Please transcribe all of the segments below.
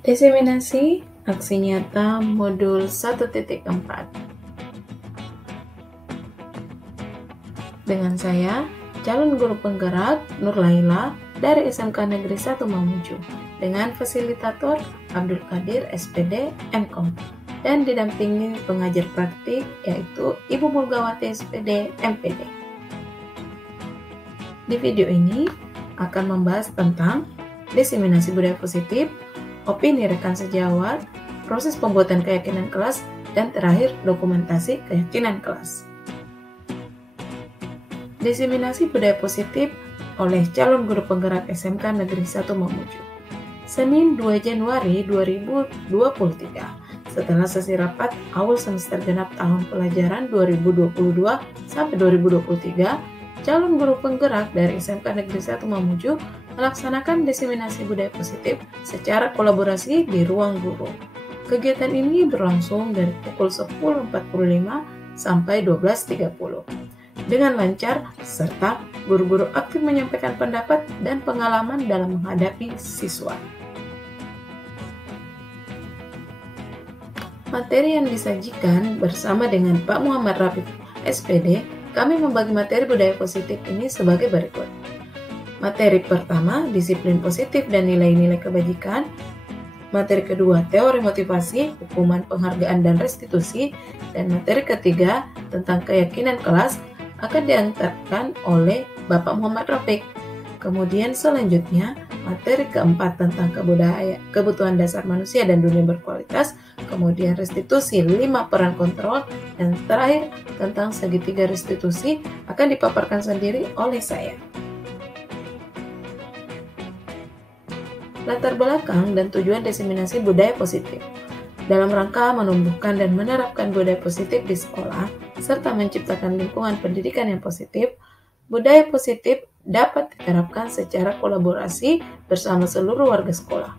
Diseminasi aksi nyata modul 1.4 dengan saya, calon guru penggerak Nur Laila dari SMK Negeri 1 Mamuju dengan fasilitator Abdul Qadir SPD MKom dan didampingi pengajar praktik yaitu Ibu Mulgawati SPD MPD. Di video ini akan membahas tentang diseminasi budaya positif, opini rekan sejawat, proses pembuatan keyakinan kelas, dan terakhir dokumentasi keyakinan kelas. Diseminasi budaya positif oleh calon guru penggerak SMK Negeri 1 Mamuju. Senin 2 Januari 2023, setelah sesi rapat awal semester genap tahun pelajaran 2022 sampai 2023, calon guru penggerak dari SMK Negeri 1 Mamuju melaksanakan diseminasi budaya positif secara kolaborasi di ruang guru. Kegiatan ini berlangsung dari pukul 10.45 sampai 12.30 dengan lancar serta guru-guru aktif menyampaikan pendapat dan pengalaman dalam menghadapi siswa. Materi yang disajikan bersama dengan Pak Muhammad Rafiq SPD, kami membagi materi budaya positif ini sebagai berikut. Materi pertama, disiplin positif dan nilai-nilai kebajikan. Materi kedua, teori motivasi, hukuman, penghargaan, dan restitusi. Dan materi ketiga, tentang keyakinan kelas, akan diantarkan oleh Bapak Muhammad Rafiq. Kemudian selanjutnya, materi keempat tentang kebutuhan dasar manusia dan dunia berkualitas, kemudian restitusi 5 peran kontrol, dan terakhir tentang segitiga restitusi akan dipaparkan sendiri oleh saya. Latar belakang dan tujuan diseminasi budaya positif dalam rangka menumbuhkan dan menerapkan budaya positif di sekolah serta menciptakan lingkungan pendidikan yang positif. Budaya positif dapat diterapkan secara kolaborasi bersama seluruh warga sekolah.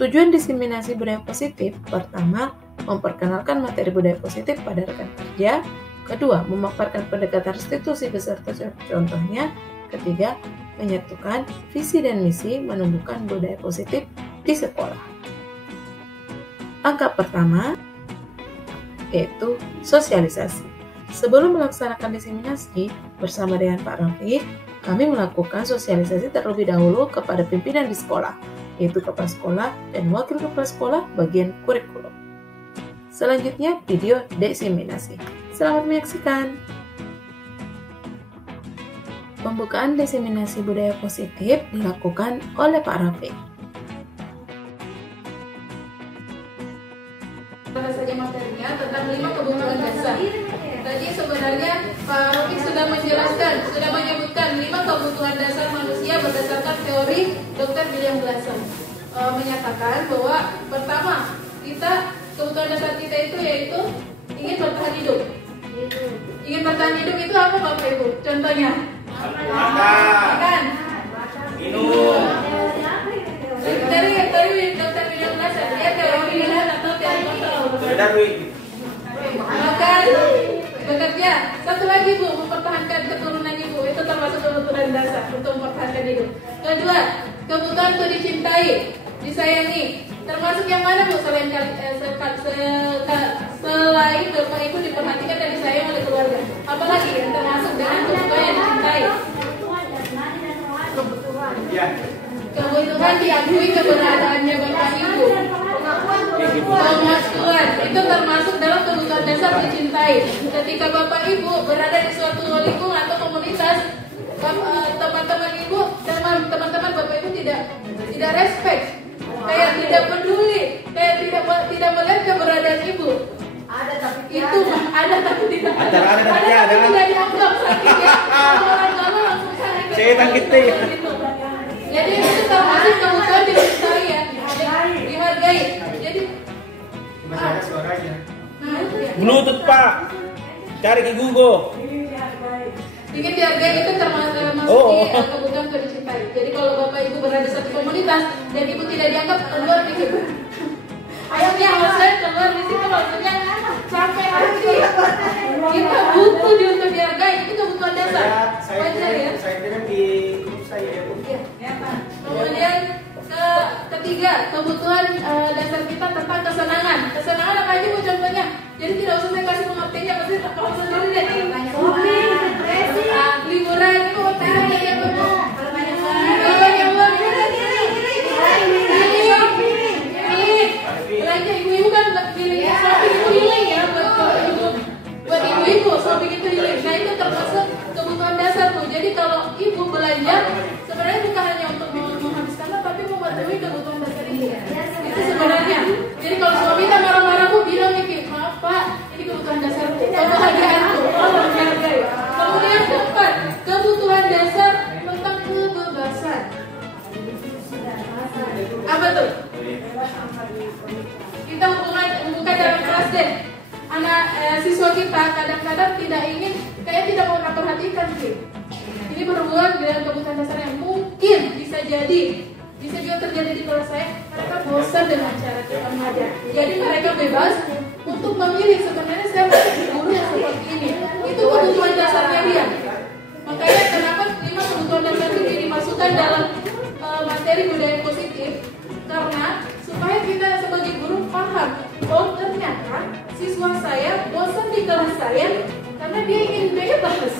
Tujuan diseminasi budaya positif pertama, memperkenalkan materi budaya positif pada rekan kerja. Kedua, memaparkan pendekatan restitusi beserta contohnya. Ketiga, menyatukan visi dan misi menumbuhkan budaya positif di sekolah. Angka pertama yaitu sosialisasi. Sebelum melaksanakan diseminasi bersama dengan Pak Rafiq, kami melakukan sosialisasi terlebih dahulu kepada pimpinan di sekolah, yaitu kepala sekolah dan wakil kepala sekolah bagian kurikulum. Selanjutnya video diseminasi. Selamat menyaksikan. Pembukaan diseminasi budaya positif dilakukan oleh Pak Rafiq. Apa saja materinya tentang 5 kebutuhan dasar. Tadi sebenarnya Pak Rafiq sudah menjelaskan, sudah menyebutkan 5 kebutuhan dasar manusia berdasarkan teori Dr. William Glasser. Menyatakan bahwa pertama, kebutuhan dasar kita itu yaitu ingin bertahan hidup. Ingin bertahan hidup itu apa Bapak Ibu? Contohnya? Makan, minum. Dari Dr. William Glasser, dia teori pilihan atau teori kontrol. Makan, bekerja. Satu lagi Bu, mempertahankan keturunan Ibu. Itu termasuk kebutuhan dasar untuk mempertahankan hidup. Kedua, kebutuhan untuk dicintai, disayangi. Termasuk yang mana Bu? Selain Bapak Ibu diperhatikan dan disayang oleh keluarga. Apalagi yang termasuk dengan kebutuhan yang dicintai. Kebutuhan diakui keberadaannya Bapak Ibu. Pengakuan itu termasuk dalam kebutuhan dasar dicintai. Ketika Bapak Ibu berada di suatu lingkungan atau komunitas, teman-teman Bapak Ibu tidak respect, kayak tidak peduli, kayak tidak melihat keberadaan Ibu. Itu ada tapi tidak dianggap sakitnya. Orang-orang langsung sakit. Jadi itu termasuk kebutuhan dicintai ya, dihargai. Jadi Bluetooth Pak, cari ke Google. ingin dihargai itu termasuk kebutuhan untuk dicintai. Jadi kalau Bapak Ibu berada di satu komunitas dan Ibu tidak dianggap, keluar dikit. Akhirnya maksudnya keluar di situ maksudnya capek hati. Kita butuh dia untuk dihargai, itu kebutuhan dasar. Wajar ya. Saya kirim di grup saya ya Bu. Kemudian Ketiga, kebutuhan dasar kita tentang kesenangan. Kesenangan apa aja Bu contohnya? Jadi tidak usah saya kasih pengertiannya, pasti kamu sendiri deh. Liburan itu hotel ya Bu. Kalau banyak uang, belanja ibu-ibu kan pilih shopping itu healing ya buat ibu-ibu, shopping itu healing. Nah itu termasuk kebutuhan dasar Bu. Jadi kalau ibu belanja sebenarnya bukan hanya untuk menghabiskan tapi memenuhi kebutuhan dasar ini. Itu sebenarnya. Jadi kalau suami kita marah-marah Bu bilang nih, maaf Pak, ini kebutuhan dasar kebahagiaanku. Menghargai. Kemudian keempat, kebutuhan dasar tentang kebebasan. Apa tuh? Kita hubungkan dalam kelas deh. Anak siswa kita kadang-kadang tidak ingin, kayak tidak mau memperhatikan sih. Ini berhubungan dengan kebutuhan dasar yang mungkin bisa juga terjadi di kelas saya. Mereka bosan dengan cara kita mengajar. Jadi mereka bebas untuk memilih sebenarnya saya mau jadi guru yang seperti ini. Itu kebutuhan dasarnya dia. Makanya kenapa 5 kebutuhan dasar ini dimasukkan dalam materi budaya positif, karena supaya kita sebagai guru paham, oh ternyata siswa saya bosan di kelas saya karena dia ingin bebas.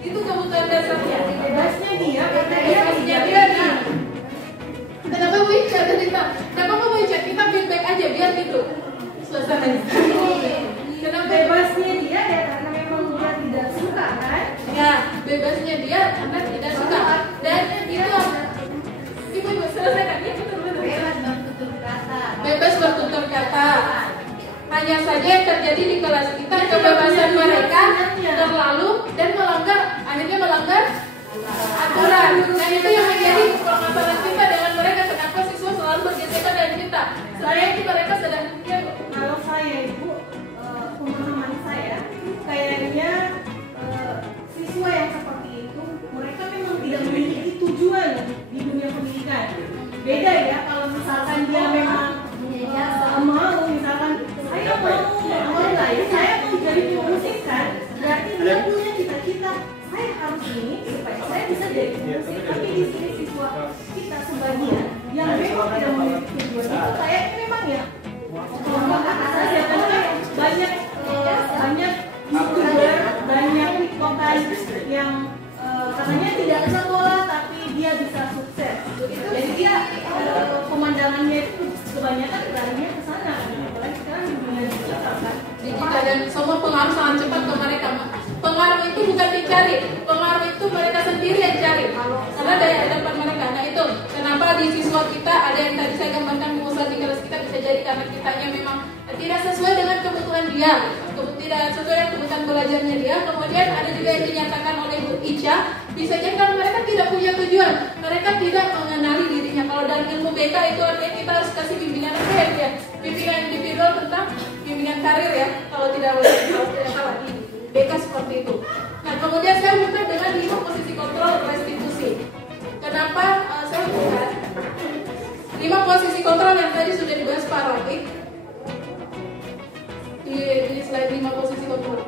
Itu kebutuhan dasarnya. Bebasnya dia nih. Kenapa Bu Ica cerita? Kenapa Bu Ica kita feedback aja biar gitu suasananya. Kenapa bebasnya dia ya karena memang dia tidak suka kan? Ya, bebasnya dia karena tidak suka. Dan itu Ibu selesaikan ya bebas bertutur kata. Hanya saja yang terjadi di kelas kita kebebasan mereka terlalu dan akhirnya melanggar aturan. Dan itu yang menjadi permasalahan kita dengan mereka. Kenapa siswa selalu bergesekan dengan kita? Sebenarnya itu mereka sedang kalau saya Ibu, pemahaman saya kayaknya siswa yang seperti itu mereka memang tidak memiliki tujuan di dunia pendidikan. Beda ya kalau misalkan dia memang mau, misalkan saya mau saya mau jadi pemusik kan, berarti dia punya cita-cita saya harus ini supaya saya bisa jadi pemusik. Tapi di sini siswa kita sebagian yang memang tidak memiliki tujuan itu kayaknya memang ya banyak YouTuber, banyak TikTokan yang katanya tidak sekolah tapi dia bisa sukses. Jadi dia pemandangannya itu kebanyakan larinya ke sana. Apalagi sekarang dunia digital kan. Digital dan semua pengaruh sangat cepat ke mereka. Pengaruh itu bukan dicari, pengaruh itu mereka sendiri yang cari. Karena daya hadapan mereka. Nah itu kenapa di siswa kita ada yang tadi saya gambarkan pengusaha di kelas kita bisa jadi karena kitanya memang tidak sesuai dengan kebutuhan dia, tidak sesuai dengan kebutuhan belajarnya dia. Kemudian ada juga yang dinyatakan oleh Bu Ica, bisa jadi karena mereka tidak punya tujuan, mereka tidak mengenali dirinya. Kalau dalam ilmu BK itu artinya kita harus kasih bimbingan ya, bimbingan individual tentang bimbingan karir ya. Kalau tidak salah di BK seperti itu. Nah kemudian saya buka dengan 5 posisi kontrol restitusi. Kenapa saya buka 5 posisi kontrol yang tadi sudah dibahas Pak Rafiq di slide 5 posisi kontrol.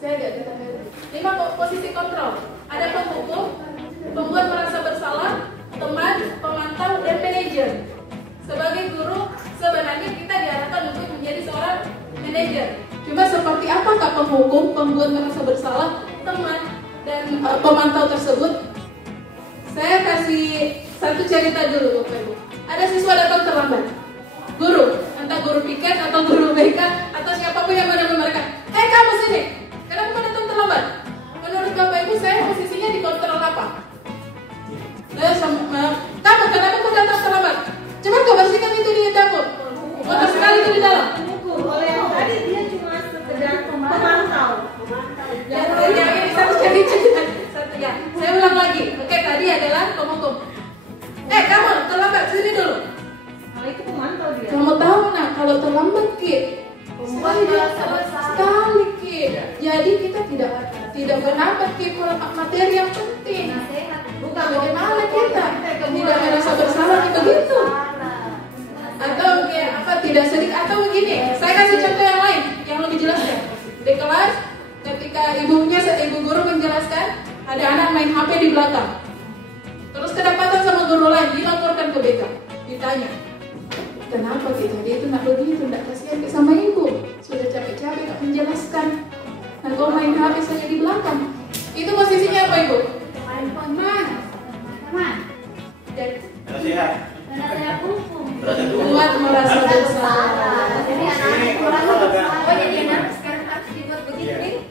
Saya agak ditambah 5 posisi kontrol. Ada penghukum, pembuat merasa bersalah, teman, pemantau, dan manajer. Sebagai guru, sebenarnya kita diarahkan untuk menjadi seorang manajer. Cuma seperti apakah penghukum, pembuat merasa bersalah, teman, dan pemantau tersebut? Saya kasih satu cerita dulu Bapak Ibu. Ada siswa datang terlambat. Guru, entah guru piket atau guru BK atau siapapun yang menemui mereka. Kamu sini. Kenapa datang terlambat? Menurut Bapak Ibu saya posisinya di kontrol apa? Kamu kenapa kau datang terlambat? Coba kau bersihkan itu di dapur. Kotor sekali itu di dalam. Oleh yang tadi dia cuma sekedar pemantau. Yang ini satu cerita. Ya, saya ulang lagi. Oke, tadi adalah penghukum. Kamu terlambat sini dulu. Kalau itu pemantau dia. Kamu tahu nah kalau terlambat Kit. Sekali Kit. Jadi kita tidak berlambat Kit kalau materi yang penting. Bukan bagaimana kita tidak merasa bersalah begitu. Atau tidak sedih atau begini. Saya kasih contoh yang lain yang lebih jelas ya. Di kelas ketika ketika ibu guru menjelaskan ada anak main HP di belakang, terus kedapatan sama guru lain, dilaporkan ke BK, ditanya, kenapa kita dia itu nak begitu, tidak kasihan sama ibu, sudah capek-capek tak menjelaskan, nah kau main HP saja di belakang. Itu posisinya apa ibu? Teman. Dan Nasihat. buat merasa bersalah. Jadi anak-anak kurang oh jadi anak sekarang harus dibuat begitu nih.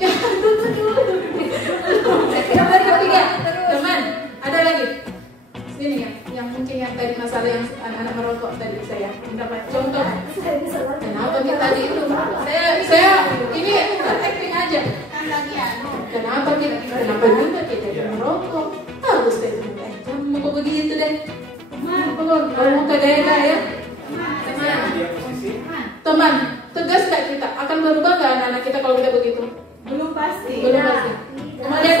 Jangan dulu. Yang ketiga, teman, ada lagi. Sini ya, yang mungkin yang tadi masalah yang anak-anak merokok tadi saya mendapat contoh. Kenapa kita tadi itu? Saya ini bukan acting aja. Kenapa juga kita merokok? Harus deh, kamu mau begitu deh. Kalau mau ke daerah ya, teman, tegas nggak kita? Akan berubah nggak anak-anak kita kalau kita begitu? Belum pasti. Kemudian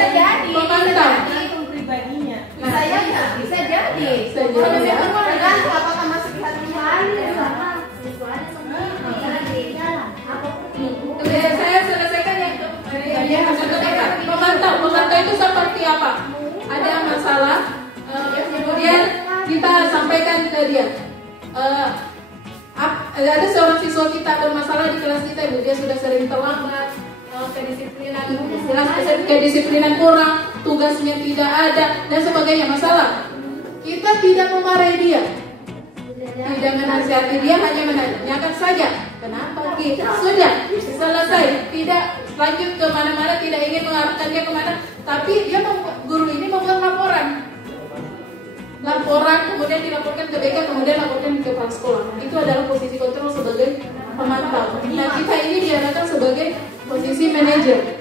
pemantau. Pribadinya. Bisa jadi. Kalau memang tergantung apakah masuk di hati sama siswanya sendiri. Saya selesaikan yang pemantau itu seperti apa? Ada masalah, kemudian kita sampaikan ke dia. Ada seorang siswa kita bermasalah di kelas kita, ibu, dia sudah sering terlambat, kedisiplinan kurang, tugasnya tidak ada dan sebagainya. Masalah kita tidak memarahi dia, tidak menasihati dia, hanya menanyakan saja kenapa gitu, sudah selesai, tidak lanjut ke mana-mana, tidak ingin mengarahkan dia kemana, tapi dia guru ini membuat laporan, kemudian dilaporkan ke BK, kemudian laporkan ke kepala sekolah. Itu adalah posisi kontrol sebagai pemantau. Nah, kita ini diarahkan sebagai posisi manajer.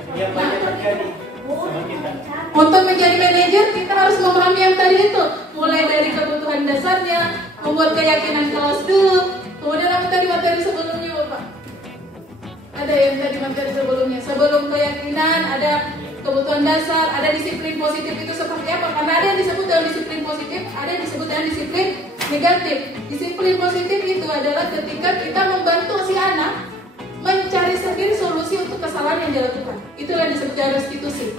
Untuk menjadi manajer, kita harus memahami yang tadi itu, mulai dari kebutuhan dasarnya, membuat keyakinan kelas dulu, kemudian apa tadi materi sebelumnya, Bapak? Ada yang tadi materi sebelumnya, sebelum keyakinan ada kebutuhan dasar, ada disiplin positif itu seperti apa? Karena ada yang disebut dengan disiplin positif, ada yang disebut dengan disiplin negatif. Disiplin positif itu adalah ketika kita membantu si anak mencari sendiri solusi untuk kesalahan yang dilakukan. Itulah disebut dengan restitusi.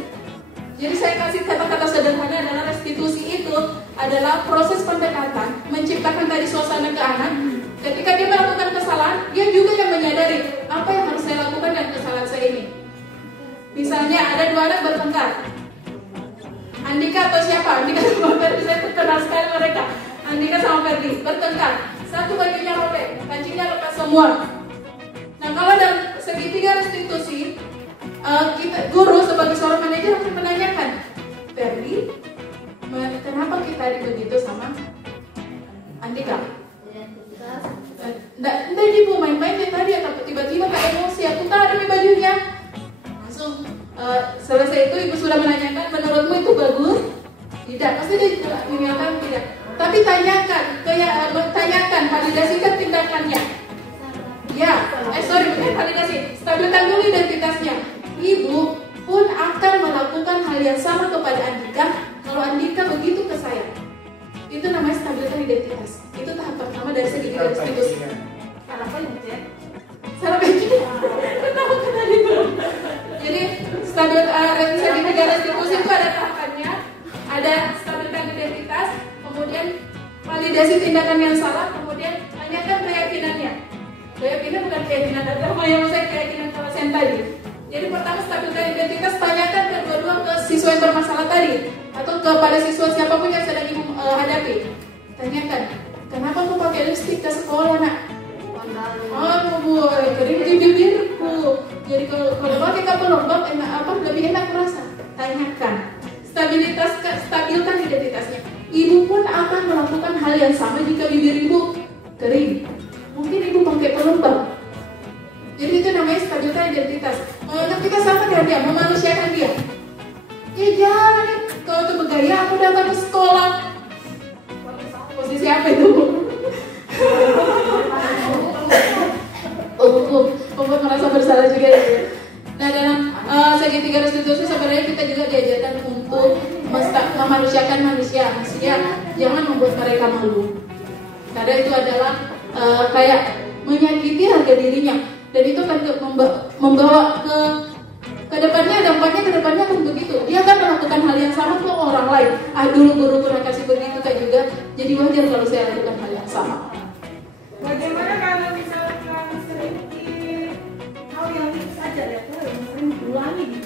Jadi saya kasih kata-kata sederhana adalah restitusi itu adalah proses pendekatan, menciptakan tadi suasana ke anak. Ketika dia melakukan kesalahan, dia juga yang menyadari apa yang harus saya lakukan dengan kesalahan saya ini. Misalnya ada dua anak bertengkar, Andika atau siapa? Andika sama Ferdi, saya kenal sekali mereka. Andika sama Ferdi bertengkar, satu bajunya robek, kancingnya lepas semua. Nah, kalau dalam segitiga restitusi, kita guru sebagai seorang manajer akan menanyakan, Ferdi, kenapa kita begitu sama Andika? Nggak ibu main-main dia tadi, atau tiba-tiba kayak emosi, aku tarik bajunya. Langsung selesai itu ibu sudah menanyakan, menurutmu itu bagus? Tidak, pasti dia menyatakan tidak. Tapi tanyakan, validasikan tindakannya. Ya, validasi, stabilkan dulu identitasnya. Ibu pun akan melakukan hal yang sama kepada Andika kalau Andika begitu ke saya. Itu namanya stabilkan identitas. Itu tahap pertama dari segitiga restitusi. Sarapan ya? Sarapan kenapa tadi belum? Jadi segitiga restitusi itu ada tahapannya. Ada stabilkan identitas, kemudian validasi tindakan yang salah, kemudian tanyakan keyakinannya. Keyakinan bukan keyakinan agama, yang saya keyakinan kelasan tadi. Jadi pertama stabilkan identitas, tanyakan kedua-dua ke siswa yang bermasalah tadi, atau kepada siswa siapapun yang sedang ibu hadapi. Tanyakan, kenapa aku pakai lipstik ke sekolah, nak? Oh boy, kering di bibirku. Jadi kalau pakai kabel lembab lebih enak merasa. Tanyakan, stabilkan identitasnya. Ibu pun akan melakukan hal yang sama jika bibir ibu kering. Mungkin ibu pakai pelembab. Jadi itu namanya stabilkan identitas. Menganggap kita sama dengan dia, memanusiakan dia. Ya jangan, kalau itu bergaya aku datang ke sekolah. Posisi apa itu? Membuat merasa bersalah juga ya. Nah, dalam segitiga restitusi sebenarnya kita juga diajarkan untuk memanusiakan manusia. Maksudnya jangan membuat mereka malu. Karena itu adalah kayak menyakiti harga dirinya, dan itu akan membawa ke Dampaknya kedepannya akan begitu. Dia akan melakukan hal yang sama ke orang lain. Dulu guru pernah kasih begitu kan juga. Jadi wajar kalau saya lakukan hal yang sama. Bagaimana kalau misalkan sedikit hal yang itu saja ya, yang sering diulangi.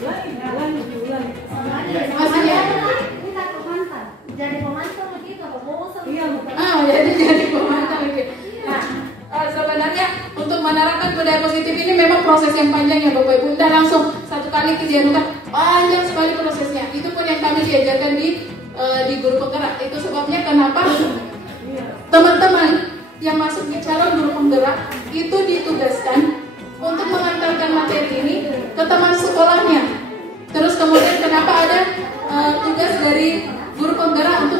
Maksudnya? Kita pemantau. Jadi pemantau begitu apa bosan? Iya. Jadi pemantau gitu. Nah, sebenarnya untuk menerapkan budaya positif ini memang proses yang panjang ya Bapak Ibu. Dan langsung satu kali kejadian panjang sekali prosesnya. Itu pun yang kami diajarkan di guru penggerak. Itu sebabnya kenapa teman-teman yang masuk di calon guru penggerak itu ditugaskan untuk mengantarkan materi ini ke teman sekolahnya. Terus kemudian kenapa ada tugas dari guru penggerak untuk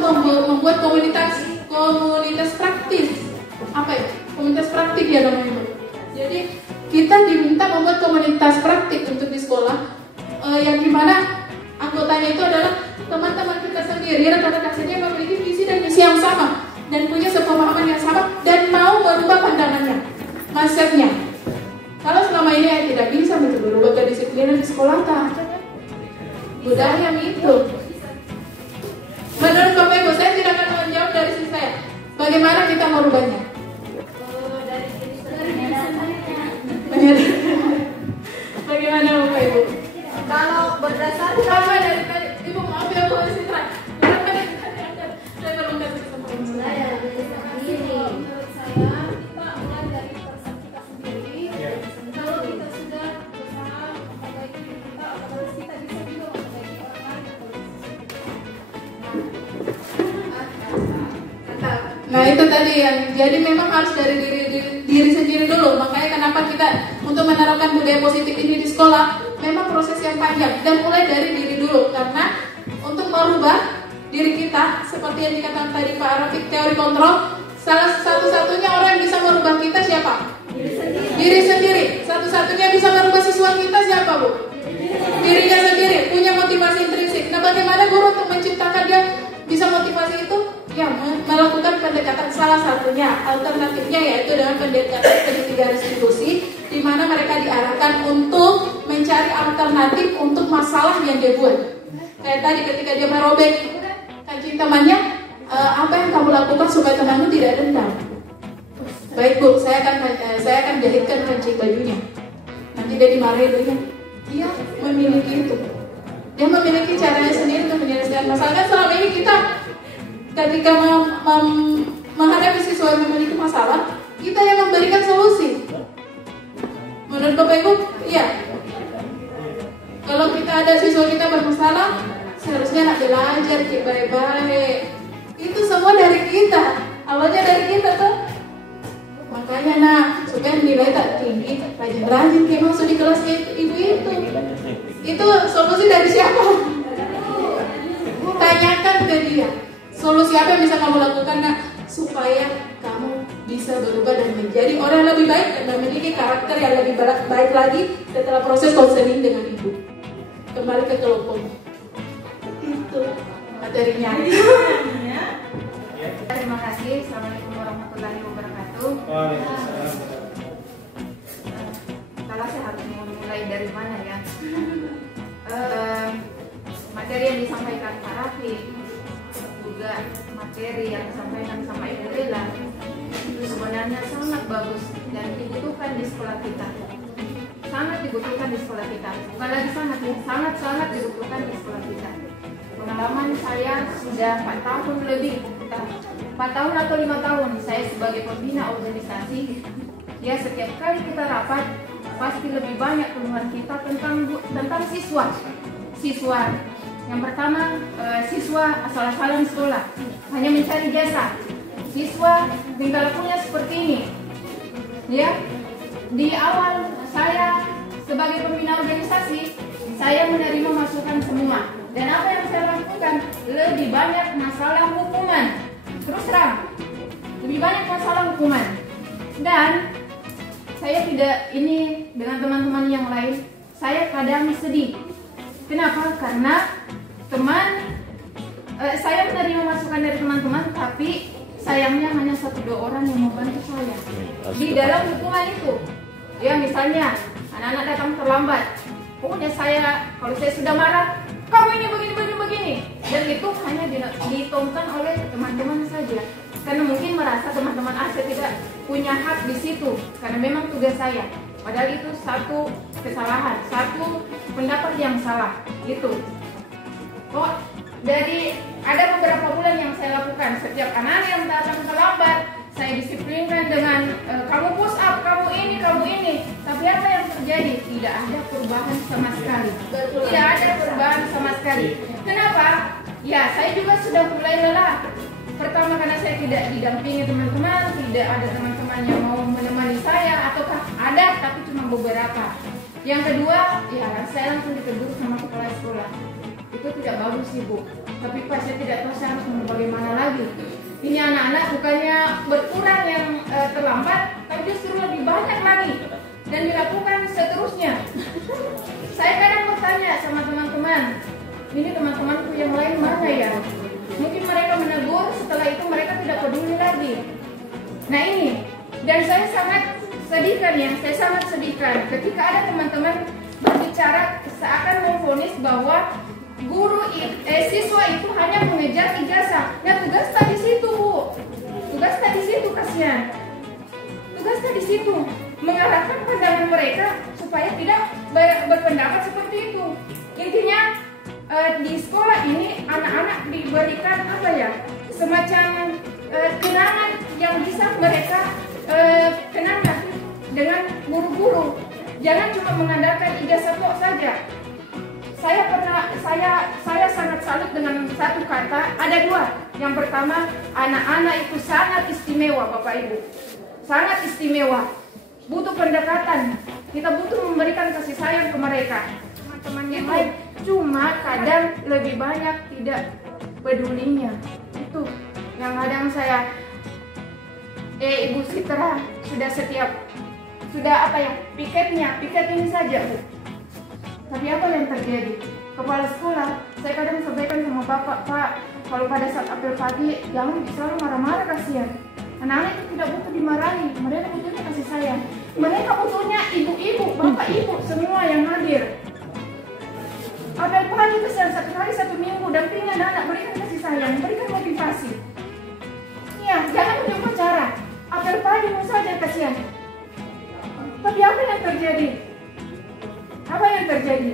membuat komunitas praktis. Apa ya? Komunitas praktik ya namanya. Jadi kita diminta membuat komunitas praktik untuk di sekolah yang dimana anggotanya itu adalah teman-teman kita sendiri, rekan-rekan saja yang memiliki visi dan misi yang sama dan punya sepemahaman yang sama dan mau merubah pandangannya, mindsetnya. Kalau selama ini tidak bisa berubah kedisiplinan di sekolah kan budaya itu. Menurut Bapak Ibu, saya tidak akan menjawab dari sisi saya. Bagaimana kita merubahnya? Bagaimana Bapak Ibu? Kalau berdasarkan Sama dari tadi, Ibu maaf ya Bu Sitra. Saya belum kasih kesempatan. saya dari sendiri. Menurut saya kita mulai dari perasaan kita sendiri. Kalau kita sudah berusaha memperbaiki diri kita, otomatis kita bisa juga memperbaiki orang lain atau Nah itu tadi yang jadi memang harus dari diri sendiri dulu. Makanya kenapa kita untuk menerapkan budaya positif ini di sekolah memang proses yang panjang dan mulai dari diri dulu. Karena untuk merubah diri kita seperti yang dikatakan tadi Pak Rafiq, teori kontrol, salah satu-satunya orang yang bisa merubah kita siapa? Diri sendiri. Satu-satunya bisa merubah siswa kita siapa Bu? Dirinya sendiri, punya motivasi intrinsik. Nah bagaimana guru untuk menciptakan dia bisa motivasi itu? Ya, melakukan pendekatan salah satunya, alternatifnya yaitu dengan pendekatan segitiga restitusi, di mana mereka diarahkan untuk mencari alternatif untuk masalah yang dia buat. Kayak tadi ketika dia merobek kancing temannya, apa yang kamu lakukan supaya temanmu tidak dendam? Baik Bu, saya akan jahitkan kancing bajunya. Nanti dia dimarahin dulu. Dia memiliki itu. Dia memiliki caranya sendiri untuk menyelesaikan masalah. Kan selama ini kita ketika menghadapi siswa yang memiliki masalah, kita yang memberikan solusi. Menurut Bapak Ibu, iya. Kalau kita ada siswa kita bermasalah, seharusnya nak belajar baik-baik. Itu semua dari kita. Awalnya dari kita tuh. Makanya nak, supaya nilai tak tinggi, rajin-rajin kayak masuk di kelas ibu itu. Itu solusi dari siapa? Tanyakan ke dia. Solusi apa yang bisa kamu lakukan nak supaya kamu bisa berubah dan menjadi orang yang lebih baik dan memiliki karakter yang lebih baik lagi setelah proses konseling dengan ibu. Kembali ke kelompok. Itu materinya. Terima kasih. Assalamualaikum warahmatullahi wabarakatuh. Kalau saya harus mulai dari mana ya? Materi yang disampaikan Pak Rafiq, juga materi yang disampaikan sama Ibu Lela itu sebenarnya sangat bagus dan dibutuhkan di sekolah kita. Sangat dibutuhkan di sekolah kita. Bukan lagi sangat dibutuhkan di sekolah kita. Pengalaman saya sudah 4 tahun lebih, 4 tahun atau 5 tahun saya sebagai pembina organisasi. Ya setiap kali kita rapat pasti lebih banyak keluhan kita tentang siswa. Yang pertama, siswa asal-asalan sekolah, hanya mencari jasa. Siswa tinggal punya seperti ini. Ya, di awal saya sebagai pembina organisasi, saya menerima masukan semua. Dan apa yang saya lakukan? Lebih banyak masalah hukuman. Terus terang, lebih banyak masalah hukuman. Dan saya tidak ini dengan teman-teman yang lain, saya kadang sedih. Kenapa? Karena saya menerima masukan dari teman-teman, tapi sayangnya hanya 1-2 orang yang membantu saya di dalam hukuman itu. Ya misalnya anak-anak datang terlambat, Pokoknya kalau saya sudah marah, kamu ini begini, dan itu hanya ditonton oleh teman-teman saja. Karena mungkin merasa teman-teman saya tidak punya hak di situ, karena memang tugas saya. Padahal itu satu kesalahan, satu pendapat yang salah, gitu. Oh, dari ada beberapa bulan yang saya lakukan, setiap anak yang datang terlambat, saya disiplinkan dengan kamu push up, kamu ini. Tapi apa yang terjadi? Tidak ada perubahan sama sekali. Tidak ada perubahan sama sekali. Kenapa? Ya, saya juga sudah mulai lelah. Pertama karena saya tidak didampingi teman-teman, tidak ada teman-teman yang mau menemani saya, ataukah ada tapi cuma beberapa. Yang kedua, ya saya langsung ditegur sama kepala sekolah. Itu tidak bagus sih Bu. Tapi Pak, saya tidak tahu saya harus bagaimana lagi. Ini anak-anak bukannya berkurang yang terlambat, tapi justru lebih banyak lagi dan dilakukan seterusnya. Saya kadang bertanya sama teman-teman, ini teman-temanku yang lain mana ya? Mungkin mereka menegur, setelah itu mereka tidak peduli lagi. Nah ini, dan saya sangat sedihkan ketika ada teman-teman berbicara seakan memvonis bahwa siswa itu hanya mengejar ijazah. Ya tugas tadi situ Bu, tugas tadi situ kasihan. Tugas tadi situ mengarahkan pandangan mereka supaya tidak berpendapat seperti itu. Intinya di sekolah ini anak-anak diberikan semacam kenangan yang bisa mereka kenangkan dengan guru-guru. Jangan cuma mengandalkan ijazah kok saja. Saya sangat salut dengan satu kata, ada dua. Yang pertama, anak-anak itu sangat istimewa Bapak Ibu. Sangat istimewa. Butuh pendekatan. Kita butuh memberikan kasih sayang ke mereka. Teman-teman yang lain cuma kadang lebih banyak tidak pedulinya. Itu yang kadang saya Ibu Sitra sudah piket ini saja Bu. Tapi apa yang terjadi? Kepala sekolah, saya kadang sampaikan sama Bapak, Pak, kalau pada saat apel pagi, jangan selalu marah-marah, kasihan. Anak-anak itu tidak butuh dimarahi, mereka butuhnya kasih sayang. Mereka butuhnya ibu-ibu, bapak ibu, semua yang hadir. Apel pagi kasihan, 1 hari 1 minggu, dampingi anak-anak, berikan kasih sayang, berikan motivasi. Iya, jangan mencoba cara. Apel pagi saja kasihan. Tapi apa yang terjadi? Apa yang terjadi?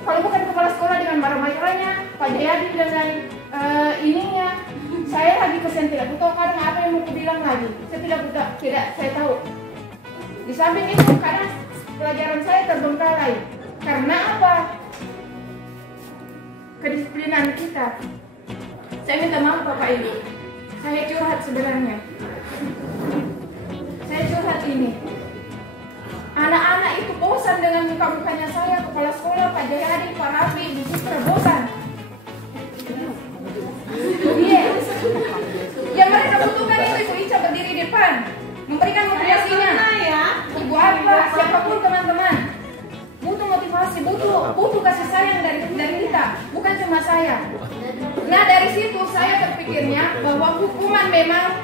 Kalau bukan kepala sekolah dengan marah-marahnya, Pak Jayadi dengan ininya, saya lagi kesian tidak tahu kadang apa yang mau bilang lagi. Saya saya tahu. Di samping itu kadang pelajaran saya terbengkalai. Karena apa? Kedisiplinan kita. Saya minta maaf Bapak Ibu. Saya curhat sebenarnya. Saya curhat ini. Anak-anak itu bosan dengan muka-mukanya saya, kepala sekolah, Pak Jayadi, Pak Rafi, Bu Sitra, bosan. Iya. Yang mereka butuhkan itu Ibu Ica berdiri di depan, memberikan motivasinya. Ibu Arfa, siapapun teman-teman, butuh motivasi, butuh kasih sayang dari kita, bukan cuma saya. Nah dari situ saya berpikirnya bahwa hukuman memang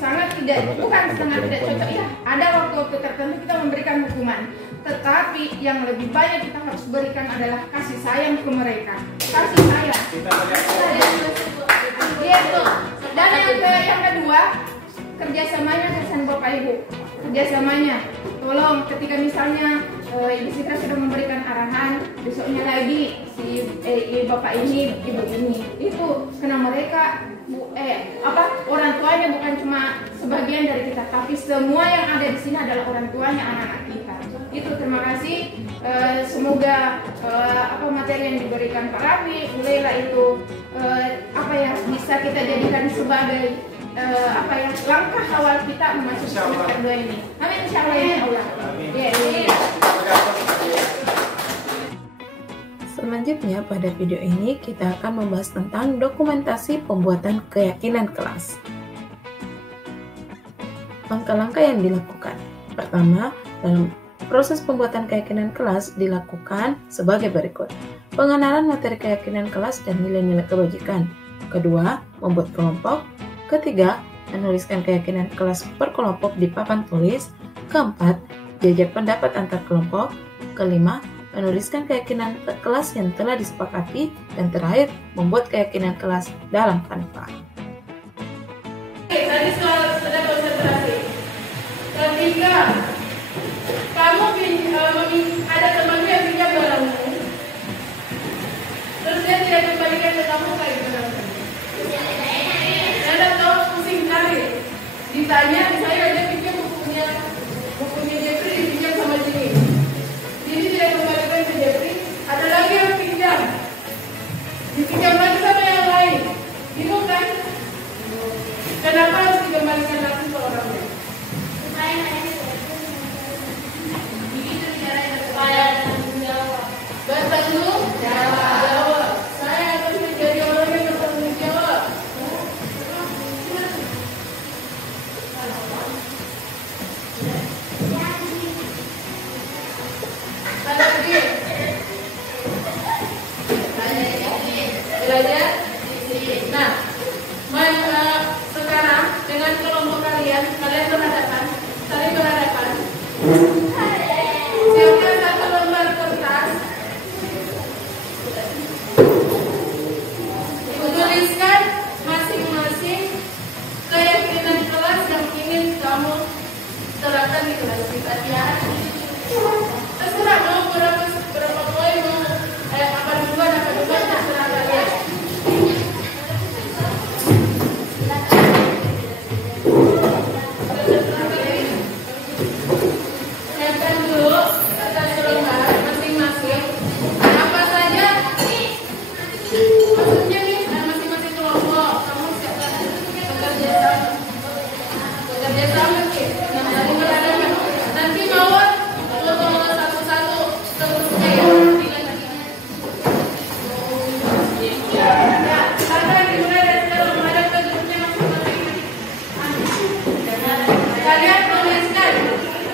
sangat tidak cocok ya. Ada waktu-waktu tertentu kita memberikan hukuman, tetapi yang lebih banyak kita harus berikan adalah kasih sayang ke mereka. Kasih sayang. Gitu. Dan yang kedua, kerjasamanya kesan Bapak Ibu. Kerjasamanya, tolong ketika misalnya Ibu Sitra sudah memberikan arahan, besoknya lagi si Bapak ini, Ibu ini, itu karena mereka orang tuanya bukan cuma sebagian dari kita, tapi semua yang ada di sini adalah orang tuanya anak-anak kita. Itu terima kasih. Semoga materi yang diberikan Pak Rafi, Bu Lela itu bisa kita jadikan sebagai langkah awal kita memasuki semester 2 ini. Amin insyaallah ya Allah. Selanjutnya pada video ini kita akan membahas tentang dokumentasi pembuatan keyakinan kelas. Langkah-langkah yang dilakukan. Pertama, dalam proses pembuatan keyakinan kelas dilakukan sebagai berikut. Pengenalan materi keyakinan kelas dan nilai-nilai kebajikan. Kedua, membuat kelompok. Ketiga, menuliskan keyakinan kelas per kelompok di papan tulis. Keempat, jajak pendapat antar kelompok. Kelima, menuliskan keyakinan kelas yang telah disepakati, dan terakhir, membuat keyakinan kelas dalam Canva. Tadi sudah konsentrasi. Ketika kamu ada temanmu yang pinjam barangmu, terus dia tidak kembalikan ke kamu kayak gimana? Anda tahu pusing kali. Ditanya, misalnya ada pinjam bukunya Jeffrey dipinjam sama Jenny. Jadi tidak kembalikan ke Jeffrey. Ada lagi yang pinjam, dipinjam lagi sama yang lain. Bingung kan? Kenapa harus dikembalikan langsung ke orang lain? Bertanggung jawab. Saya akan menjadi orang yang bertanggung jawab. Belajar. Nah, sekarang dengan kelompok kalian berhadapan, saling berhadapan. Siapkan satu lembar kertas. Tuliskan masing-masing keyakinan kelas yang ingin kamu terapkan di kelas kita. Terserah mau berapa poin, mau apa duluan, terserah kalian. Siapkan dulu kertas lembar masing-masing. Apa saja? Maksudnya nih, masing-masing kelompok kamu siapkan bekerja sama sih. Nanti mau satu-satu terusnya ya. Karena dimulai dari sekarang menghadap ke grupnya masing-masing. Kalian tuliskan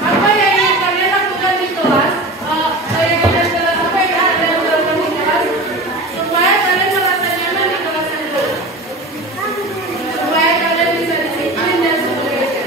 apa yang ingin kalian lakukan di kelas, apa yang kalian lakukan di kelas, supaya kalian merasa nyaman di kelas itu, supaya kalian bisa disiplin dan sebagainya.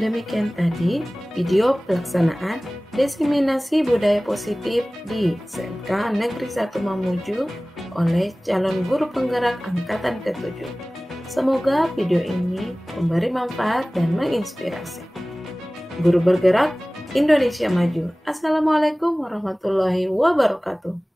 Demikian tadi video pelaksanaan diseminasi budaya positif di SMK Negeri 1 Mamuju oleh calon guru penggerak angkatan ke-7. Semoga video ini memberi manfaat dan menginspirasi. Guru bergerak Indonesia Maju. Assalamualaikum warahmatullahi wabarakatuh.